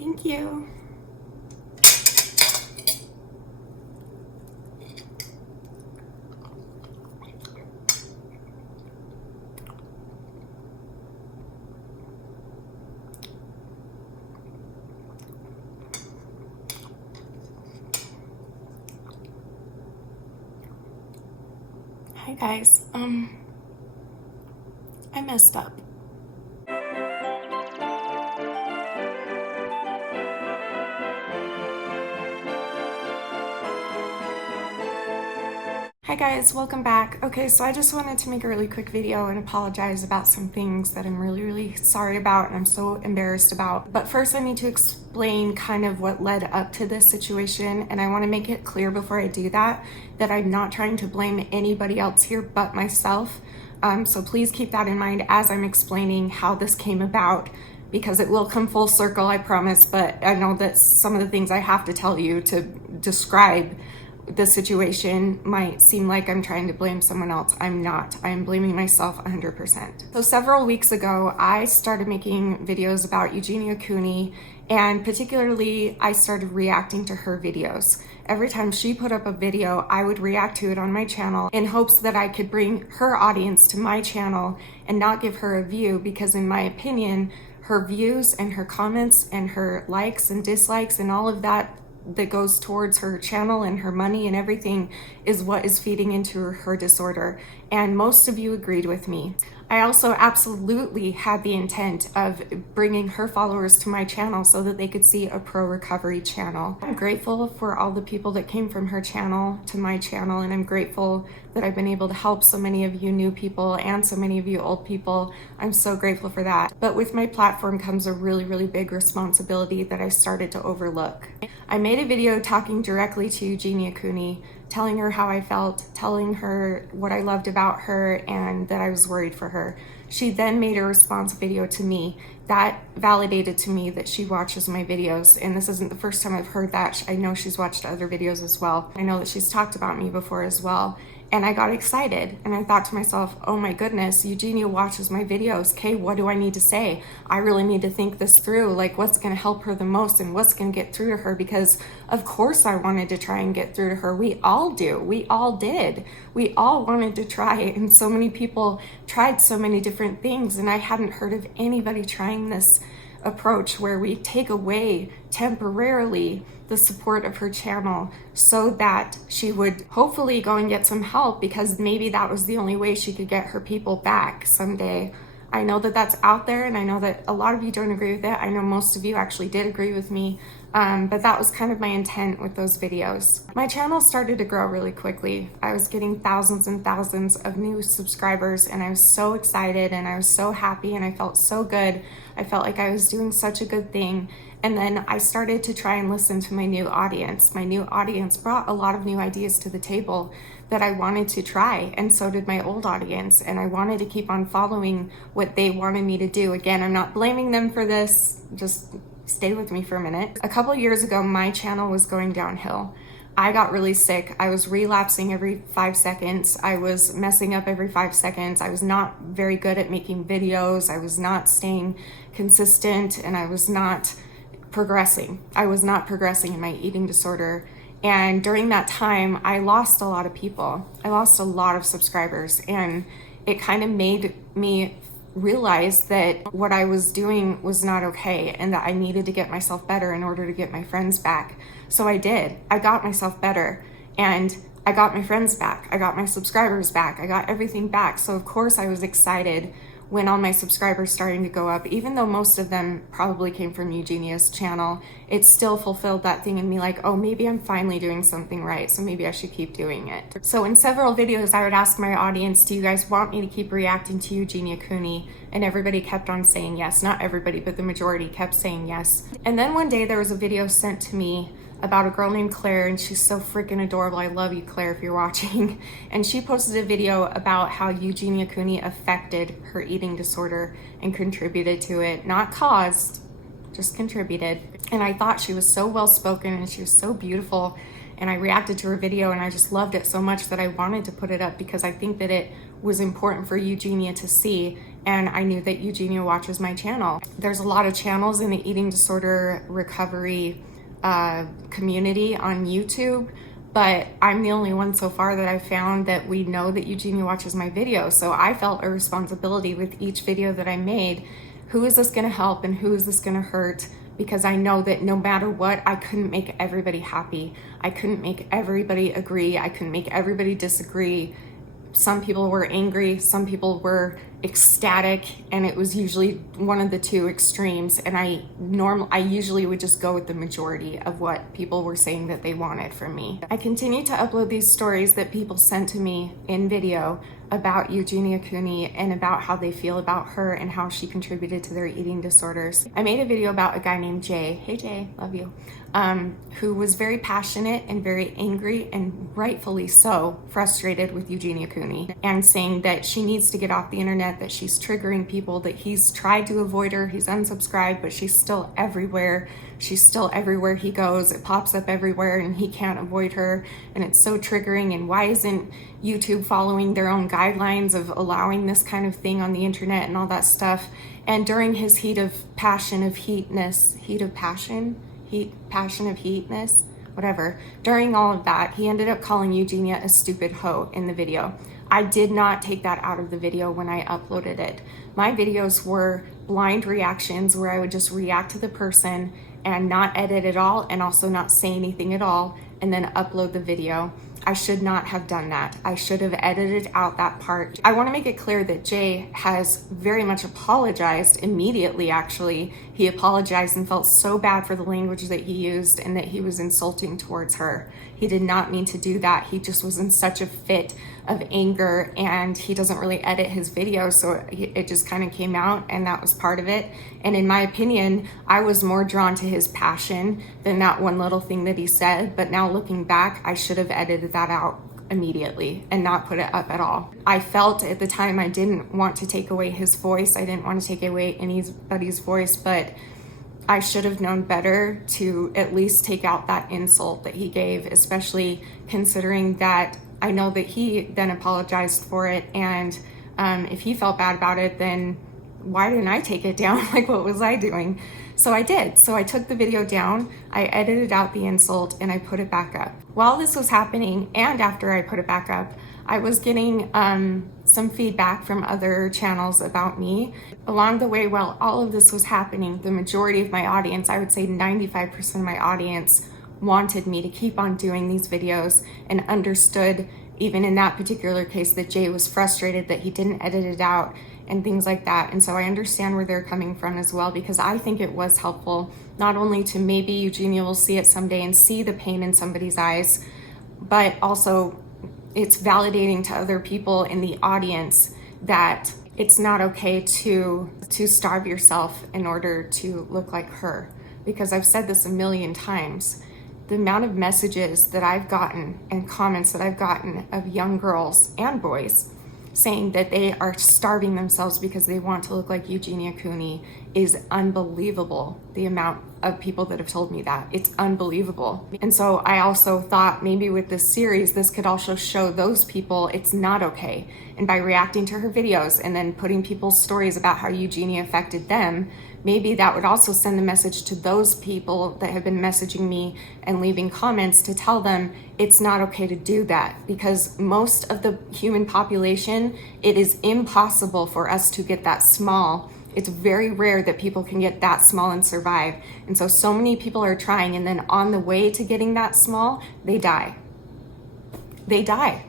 Thank you. Hi guys, I messed up. Hi guys, welcome back. Okay, so I just wanted to make a really quick video and apologize about some things that I'm really sorry about and I'm so embarrassed about. But first I need to explain kind of what led up to this situation, and I want to make it clear before I do that I'm not trying to blame anybody else here but myself. So please keep that in mind as I'm explaining how this came about, because it will come full circle, I promise, but I know that some of the things I have to tell you to describe the situation might seem like I'm trying to blame someone else. I'm not. I'm blaming myself 100%. So several weeks ago, I started making videos about Eugenia Cooney, and particularly I started reacting to her videos. Every time she put up a video, I would react to it on my channel in hopes that I could bring her audience to my channel and not give her a view, because in my opinion, her views and her comments and her likes and dislikes and all of that goes towards her channel and her money and everything is what is feeding into her disorder. And most of you agreed with me. I also absolutely had the intent of bringing her followers to my channel so that they could see a pro-recovery channel. I'm grateful for all the people that came from her channel to my channel, and I'm grateful that I've been able to help so many of you new people and so many of you old people. I'm so grateful for that. But with my platform comes a really big responsibility that I started to overlook. I made a video talking directly to Eugenia Cooney, telling her how I felt, telling her what I loved about her and that I was worried for her. She then made a response video to me that validated to me that she watches my videos, and this isn't the first time I've heard that. I know she's watched other videos as well. I know that she's talked about me before as well. And I got excited and I thought to myself, oh my goodness, Eugenia watches my videos. Okay, what do I need to say? I really need to think this through, like what's gonna help her the most and what's gonna get through to her, because of course I wanted to try and get through to her. We all do, we all did. We all wanted to try, and so many people tried so many different things, and I hadn't heard of anybody trying this approach where we take away temporarily the support of her channel so that she would hopefully go and get some help, because maybe that was the only way she could get her people back someday. I know that that's out there, and I know that a lot of you don't agree with it. I know most of you actually did agree with me, but that was kind of my intent with those videos. My channel started to grow really quickly. I was getting thousands and thousands of new subscribers, and I was so excited and I was so happy and I felt so good. I felt like I was doing such a good thing. And then I started to try and listen to my new audience. My new audience brought a lot of new ideas to the table that I wanted to try, and so did my old audience, and I wanted to keep on following what they wanted me to do. Again, I'm not blaming them for this, just stay with me for a minute. A couple years ago, my channel was going downhill. I got really sick. I was relapsing every 5 seconds. I was messing up every 5 seconds. I was not very good at making videos. I was not staying consistent, and I was not progressing. I was not progressing in my eating disorder. And during that time, I lost a lot of people. I lost a lot of subscribers, and it kind of made me realize that what I was doing was not okay and that I needed to get myself better in order to get my friends back. So I did. I got myself better, and I got my friends back. I got my subscribers back. I got everything back. So of course I was excited when all my subscribers starting to go up. Even though most of them probably came from Eugenia's channel, it still fulfilled that thing in me, like, oh, maybe I'm finally doing something right, so maybe I should keep doing it. So in several videos, I would ask my audience, do you guys want me to keep reacting to Eugenia Cooney? And everybody kept on saying yes. Not everybody, but the majority kept saying yes. And then one day there was a video sent to me about a girl named Claire, and she's so freaking adorable. I love you, Claire, if you're watching. And she posted a video about how Eugenia Cooney affected her eating disorder and contributed to it. Not caused, just contributed. And I thought she was so well-spoken and she was so beautiful. And I reacted to her video and I just loved it so much that I wanted to put it up, because I think that it was important for Eugenia to see. and I knew that Eugenia watches my channel. There's a lot of channels in the eating disorder recovery community on YouTube, but I'm the only one so far that I found that we know that Eugenia watches my videos. So I felt a responsibility with each video that I made. Who is this gonna help and who is this gonna hurt? Because I know that no matter what, I couldn't make everybody happy. I couldn't make everybody agree. I couldn't make everybody disagree. Some people were angry, some people were ecstatic, and it was usually one of the two extremes. And I usually would just go with the majority of what people were saying that they wanted from me. I continue to upload these stories that people sent to me in video about Eugenia Cooney and about how they feel about her and how she contributed to their eating disorders. I made a video about a guy named Jay. Hey Jay, love you. Who was very passionate and very angry, and rightfully so, frustrated with Eugenia Cooney, and saying that she needs to get off the internet, that she's triggering people, that he's tried to avoid her, he's unsubscribed, but she's still everywhere. She's still everywhere he goes. It pops up everywhere and he can't avoid her, and it's so triggering. And why isn't YouTube following their own guidelines of allowing this kind of thing on the internet and all that stuff? And during his heat of heatness, whatever, during all of that, he ended up calling Eugenia a stupid hoe in the video. I did not take that out of the video when I uploaded it. My videos were blind reactions where I would just react to the person and not edit at all, and also not say anything at all, and then upload the video. I should not have done that. I should have edited out that part. I want to make it clear that Jay has very much apologized immediately, actually. He apologized and felt so bad for the language that he used and that he was insulting towards her. He did not mean to do that. He just was in such a fit of anger, and he doesn't really edit his videos, so it just kind of came out, and that was part of it. And in my opinion, I was more drawn to his passion than that one little thing that he said. But now looking back, I should have edited that out immediately and not put it up at all. I felt at the time I didn't want to take away his voice. I didn't want to take away anybody's voice, but I should have known better to at least take out that insult that he gave, especially considering that I know that he then apologized for it. And if he felt bad about it, then why didn't I take it down? Like, what was I doing? So I did. So I took the video down, I edited out the insult, and I put it back up. While this was happening, and after I put it back up, I was getting some feedback from other channels about me. Along the way, while all of this was happening, the majority of my audience, I would say 95% of my audience, wanted me to keep on doing these videos and understood, even in that particular case, that Jay was frustrated that he didn't edit it out and things like that. And so I understand where they're coming from as well, because I think it was helpful, not only to maybe Eugenia will see it someday and see the pain in somebody's eyes, but also it's validating to other people in the audience that it's not okay to starve yourself in order to look like her. Because I've said this a million times, the amount of messages that I've gotten and comments that I've gotten of young girls and boys saying that they are starving themselves because they want to look like Eugenia Cooney is unbelievable. The amount of people that have told me that, it's unbelievable. And so I also thought maybe with this series, this could also show those people it's not okay. And by reacting to her videos and then putting people's stories about how Eugenia affected them, maybe that would also send a message to those people that have been messaging me and leaving comments to tell them it's not okay to do that. Because most of the human population, it is impossible for us to get that small. It's very rare that people can get that small and survive. And so many people are trying, and then on the way to getting that small, they die. They die.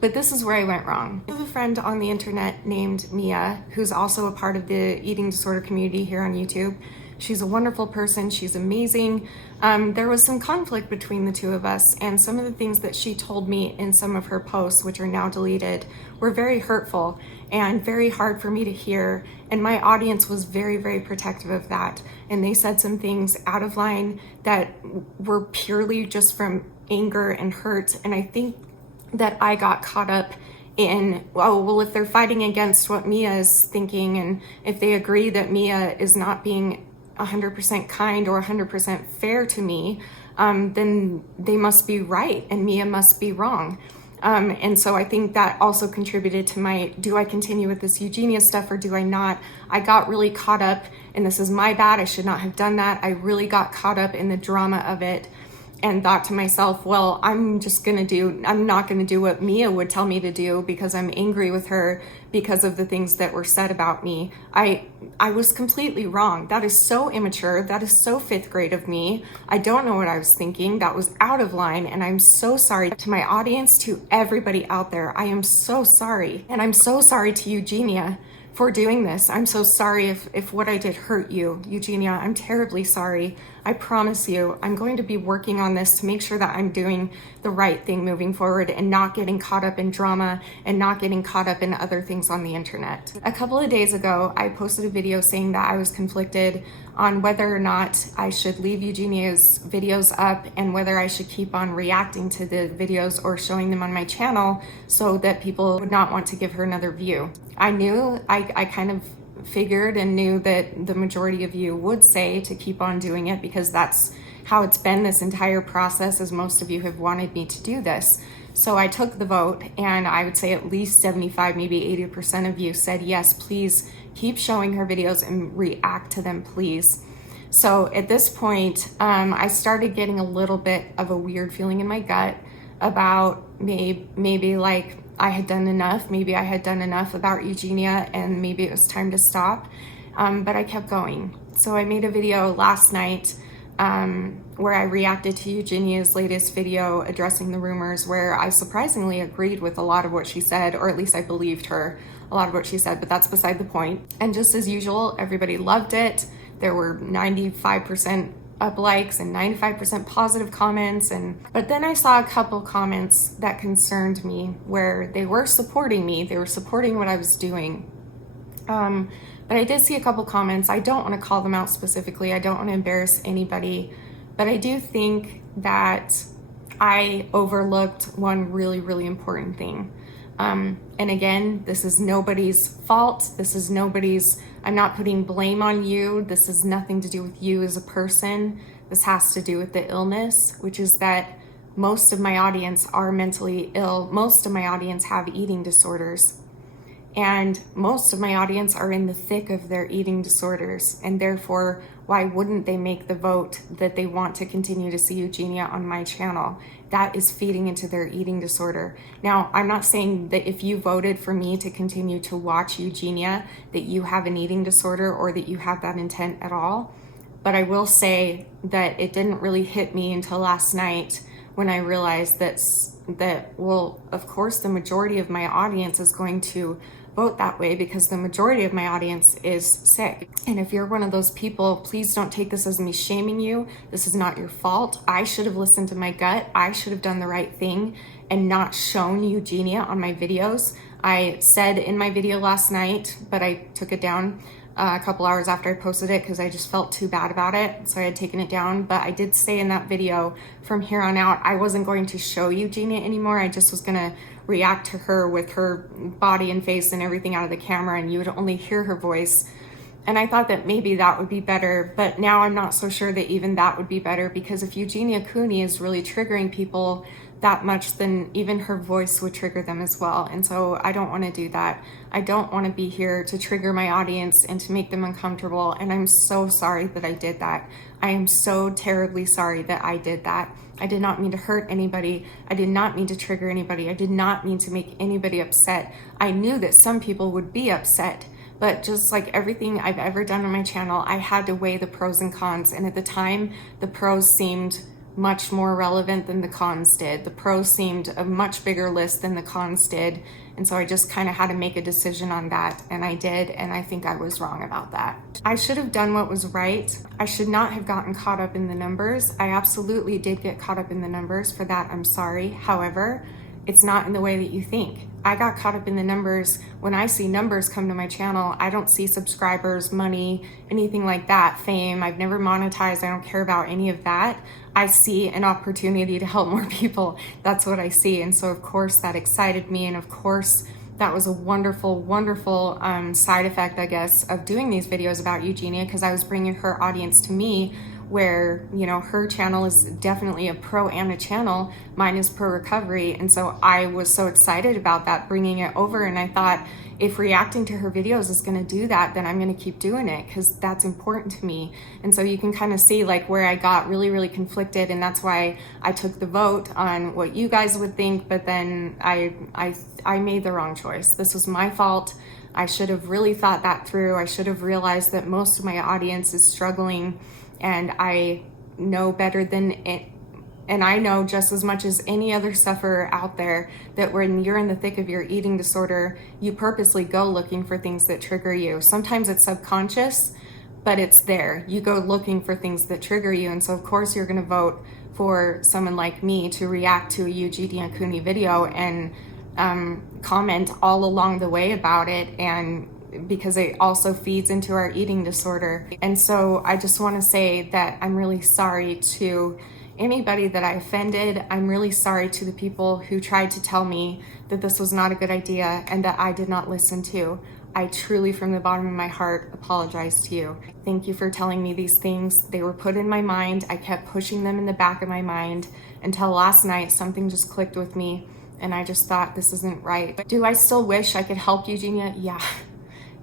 But this is where I went wrong. I have a friend on the internet named Mia, who's also a part of the eating disorder community here on YouTube. She's a wonderful person. She's amazing. There was some conflict between the two of us, and some of the things that she told me in some of her posts, which are now deleted, were very hurtful and very hard for me to hear. And my audience was very, very protective of that. And they said some things out of line that were purely just from anger and hurt. And I think that I got caught up in, oh, well, if they're fighting against what Mia is thinking, and if they agree that Mia is not being 100% kind or 100% fair to me, then they must be right and Mia must be wrong. And so I think that also contributed to my, do I continue with this Eugenia stuff or do I not? I got really caught up, and this is my bad, I should not have done that. I really got caught up in the drama of it and thought to myself, well, I'm not gonna do what Mia would tell me to do because I'm angry with her because of the things that were said about me. I was completely wrong. That is so immature. That is so 5th grade of me. I don't know what I was thinking. That was out of line, and I'm so sorry to my audience, to everybody out there. I am so sorry. And I'm so sorry to Eugenia for doing this. I'm so sorry if what I did hurt you, Eugenia. I'm terribly sorry. I promise you, I'm going to be working on this to make sure that I'm doing the right thing moving forward and not getting caught up in drama and not getting caught up in other things on the internet. A couple of days ago, I posted a video saying that I was conflicted on whether or not I should leave Eugenia's videos up and whether I should keep on reacting to the videos or showing them on my channel so that people would not want to give her another view. I knew, I kind of figured and knew that the majority of you would say to keep on doing it because that's how it's been this entire process, as most of you have wanted me to do this. So I took the vote, and I would say at least 75, maybe 80% of you said, yes, please keep showing her videos and react to them, please. So at this point, I started getting a little bit of a weird feeling in my gut about maybe like I had done enough. Maybe I had done enough about Eugenia and maybe it was time to stop. But I kept going. So I made a video last night where I reacted to Eugenia's latest video addressing the rumors, where I surprisingly agreed with a lot of what she said, or at least I believed her a lot of what she said, but that's beside the point. And just as usual, everybody loved it. There were 95% up likes and 95% positive comments, but then I saw a couple comments that concerned me where they were supporting me, they were supporting what I was doing. But I did see a couple comments. I don't want to call them out specifically. I don't want to embarrass anybody, but I do think that I overlooked one really, really important thing. And again, this is nobody's fault. I'm not putting blame on you. This has nothing to do with you as a person. This has to do with the illness, which is that most of my audience are mentally ill. Most of my audience have eating disorders. And most of my audience are in the thick of their eating disorders. And therefore, why wouldn't they make the vote that they want to continue to see Eugenia on my channel? That is feeding into their eating disorder. Now, I'm not saying that if you voted for me to continue to watch Eugenia, that you have an eating disorder or that you have that intent at all. But I will say that it didn't really hit me until last night when I realized that, well, of course, the majority of my audience is going to vote that way because the majority of my audience is sick. And if you're one of those people, please don't take this as me shaming you. This is not your fault. I should have listened to my gut. I should have done the right thing and not shown Eugenia on my videos. I said in my video last night, but I took it down a couple hours after I posted it because I just felt too bad about it. So I had taken it down, but I did say in that video, from here on out, I wasn't going to show Eugenia anymore. I just was gonna react to her with her body and face and everything out of the camera, and you would only hear her voice. And I thought that maybe that would be better, but now I'm not so sure that even that would be better, because if Eugenia Cooney is really triggering people that much, then even her voice would trigger them as well. And so I don't want to do that. I don't want to be here to trigger my audience and to make them uncomfortable. And I'm so sorry that I did that. I am so terribly sorry that I did that. I did not mean to hurt anybody. I did not mean to trigger anybody. I did not mean to make anybody upset. I knew that some people would be upset, but just like everything I've ever done on my channel, I had to weigh the pros and cons. And at the time, the pros seemed much more relevant than the cons did. The pros seemed a much bigger list than the cons did. And so I just kind of had to make a decision on that, and I did, and I think I was wrong about that. I should have done what was right. I should not have gotten caught up in the numbers. I absolutely did get caught up in the numbers. For that, I'm sorry. However, it's not in the way that you think. I got caught up in the numbers. When I see numbers come to my channel, I don't see subscribers, money, anything like that, fame. I've never monetized. I don't care about any of that. I see an opportunity to help more people. That's what I see. And so of course that excited me. And of course that was a wonderful, wonderful side effect, I guess, of doing these videos about Eugenia, because I was bringing her audience to me where, you know, her channel is definitely a pro Anna channel, mine is pro recovery. And so I was so excited about that, bringing it over. And I thought, if reacting to her videos is going to do that, then I'm going to keep doing it because that's important to me. And so you can kind of see like where I got really, really conflicted. And that's why I took the vote on what you guys would think. But then I made the wrong choice. This was my fault. I should have really thought that through. I should have realized that most of my audience is struggling, and I know better than it. And I know just as much as any other sufferer out there that when you're in the thick of your eating disorder, you purposely go looking for things that trigger you. Sometimes it's subconscious, but it's there. You go looking for things that trigger you. And so of course you're gonna vote for someone like me to react to a Eugenia Cooney video and comment all along the way about it, and because it also feeds into our eating disorder. And so I just wanna say that I'm really sorry to anybody that I offended. I'm really sorry to the people who tried to tell me that this was not a good idea and that I did not listen to. I truly, from the bottom of my heart, apologize to you. Thank you for telling me these things. They were put in my mind. I kept pushing them in the back of my mind until last night something just clicked with me and I just thought, this isn't right. Do I still wish I could help Eugenia? Yeah.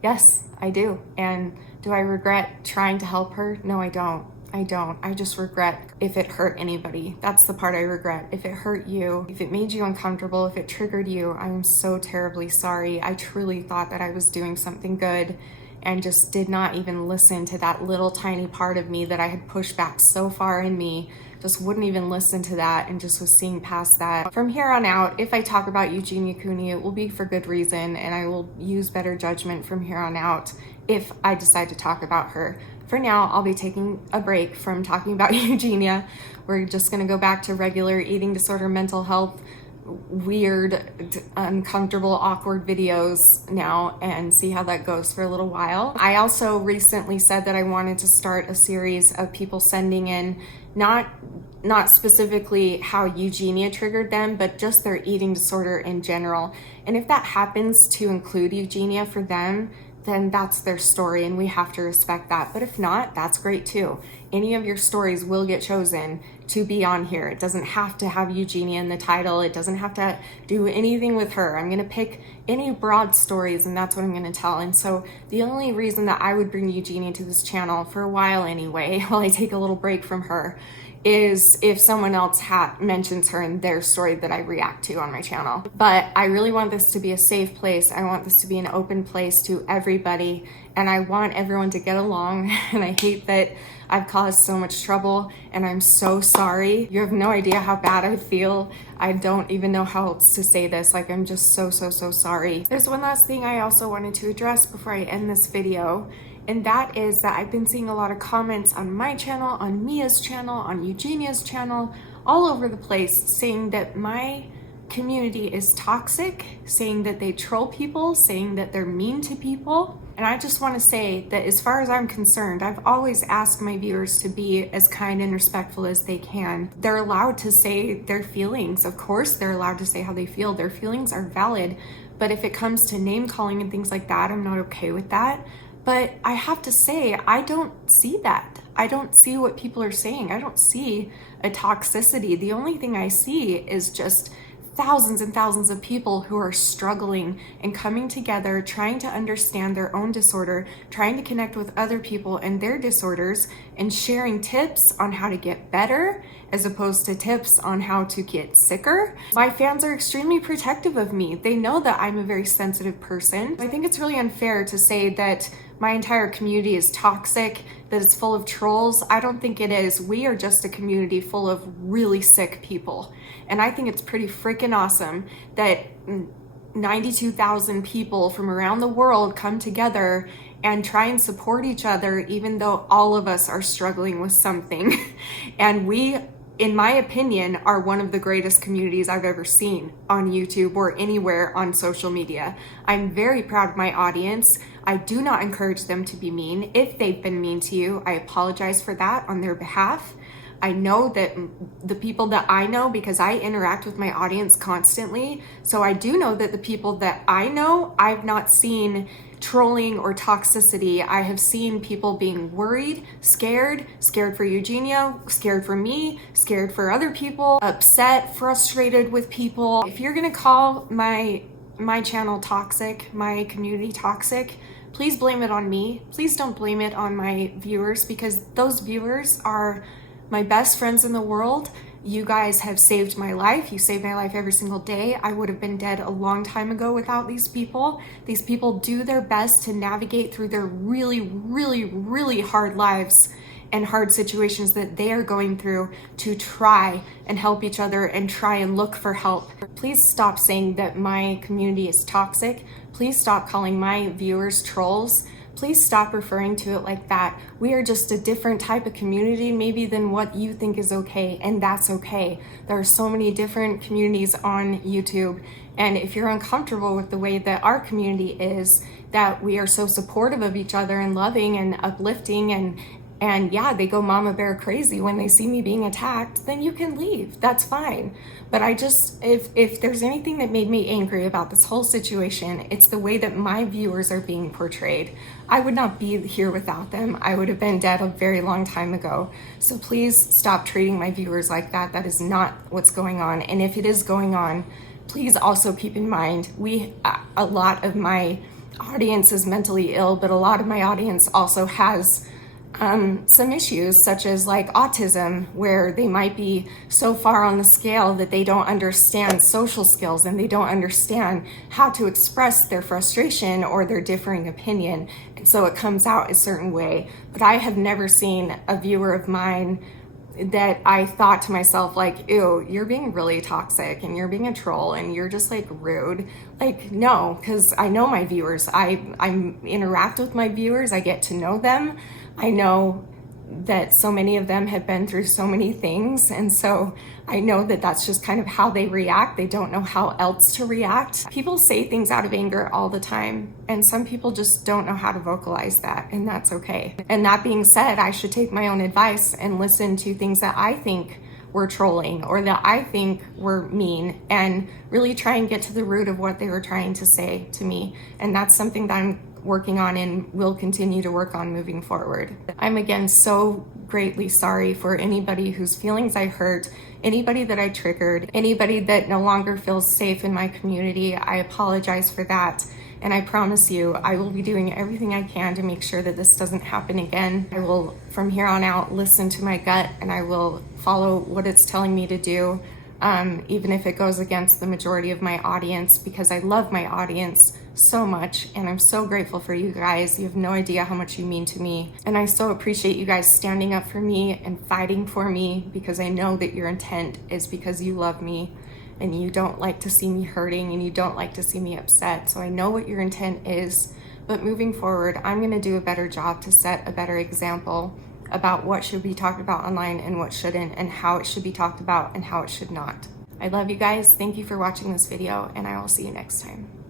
Yes, I do. And do I regret trying to help her? No, I don't. I just regret if it hurt anybody. That's the part I regret. If it hurt you, if it made you uncomfortable, if it triggered you, I'm so terribly sorry. I truly thought that I was doing something good and just did not even listen to that little tiny part of me that I had pushed back so far in me. Just wouldn't even listen to that and just was seeing past that. From here on out, if I talk about Eugenia Cooney, it will be for good reason, and I will use better judgment from here on out if I decide to talk about her. For now, I'll be taking a break from talking about Eugenia. We're just gonna go back to regular eating disorder, mental health, weird, uncomfortable, awkward videos now and see how that goes for a little while. I also recently said that I wanted to start a series of people sending in not specifically how Eugenia triggered them, but just their eating disorder in general. And if that happens to include Eugenia for them, then that's their story and we have to respect that. But if not, that's great too. Any of your stories will get chosen to be on here. It doesn't have to have Eugenia in the title. It doesn't have to do anything with her. I'm gonna pick any broad stories and that's what I'm gonna tell. And so the only reason that I would bring Eugenia to this channel for a while anyway, while I take a little break from her, is if someone else mentions her in their story that I react to on my channel. But I really want this to be a safe place. I want this to be an open place to everybody, and I want everyone to get along. And I hate that I've caused so much trouble, and I'm so sorry. You have no idea how bad I feel. I don't even know how else to say this. Like, I'm just so sorry. There's one last thing I also wanted to address before I end this video. And that is that I've been seeing a lot of comments on my channel, on Mia's channel, on Eugenia's channel, all over the place saying that my community is toxic, saying that they troll people, saying that they're mean to people. And I just want to say that as far as I'm concerned, I've always asked my viewers to be as kind and respectful as they can. They're allowed to say their feelings. Of course, they're allowed to say how they feel. Their feelings are valid. But if it comes to name calling and things like that, I'm not okay with that. But I have to say, I don't see that. I don't see what people are saying. I don't see a toxicity. The only thing I see is just thousands and thousands of people who are struggling and coming together, trying to understand their own disorder, trying to connect with other people and their disorders, and sharing tips on how to get better as opposed to tips on how to get sicker. My fans are extremely protective of me. They know that I'm a very sensitive person. I think it's really unfair to say that my entire community is toxic, that it's full of trolls. I don't think it is. We are just a community full of really sick people. And I think it's pretty freaking awesome that 92,000 people from around the world come together and try and support each other, even though all of us are struggling with something. And we, in my opinion, are one of the greatest communities I've ever seen on YouTube or anywhere on social media. I'm very proud of my audience. I do not encourage them to be mean. If they've been mean to you, I apologize for that on their behalf. I know that the people that I know, because I interact with my audience constantly, so I do know that the people that I know, I've not seen trolling or toxicity. I have seen people being worried, scared for Eugenio, scared for me, scared for other people, upset, frustrated with people. If you're gonna call my channel toxic, my community toxic, please blame it on me. Please don't blame it on my viewers, because those viewers are my best friends in the world. You guys have saved my life. You save my life every single day. I would have been dead a long time ago without these people. These people do their best to navigate through their really, really, really hard lives and hard situations that they are going through to try and help each other and try and look for help. Please stop saying that my community is toxic. Please stop calling my viewers trolls. Please stop referring to it like that. We are just a different type of community maybe than what you think is okay, and that's okay. There are so many different communities on YouTube, and if you're uncomfortable with the way that our community is, that we are so supportive of each other and loving and uplifting, and yeah, they go mama bear crazy when they see me being attacked, then you can leave. That's fine. But I just, if there's anything that made me angry about this whole situation, it's the way that my viewers are being portrayed. I would not be here without them. I would have been dead a very long time ago. So please stop treating my viewers like that. That is not what's going on. And if it is going on, please also keep in mind, a lot of my audience is mentally ill, but a lot of my audience also has some issues such as like autism, where they might be so far on the scale that they don't understand social skills and they don't understand how to express their frustration or their differing opinion. And so it comes out a certain way. But I have never seen a viewer of mine that I thought to myself like, ew, you're being really toxic and you're being a troll and you're just like rude. Like, no, because I know my viewers. I interact with my viewers. I get to know them. I know that so many of them have been through so many things, and so I know that that's just kind of how they react. They don't know how else to react. People say things out of anger all the time, and some people just don't know how to vocalize that, and that's okay. And that being said, I should take my own advice and listen to things that I think were trolling or that I think were mean, and really try and get to the root of what they were trying to say to me. And that's something that I'm working on and will continue to work on moving forward. I'm again so greatly sorry for anybody whose feelings I hurt, anybody that I triggered, anybody that no longer feels safe in my community. I apologize for that. And I promise you, I will be doing everything I can to make sure that this doesn't happen again. I will, from here on out, listen to my gut, and I will follow what it's telling me to do, even if it goes against the majority of my audience, because I love my audience so much, and I'm so grateful for you guys. You have no idea how much you mean to me. And I so appreciate you guys standing up for me and fighting for me, because I know that your intent is because you love me and you don't like to see me hurting and you don't like to see me upset. So I know what your intent is, but moving forward, I'm gonna do a better job to set a better example about what should be talked about online and what shouldn't, and how it should be talked about and how it should not. I love you guys. Thank you for watching this video, and I will see you next time.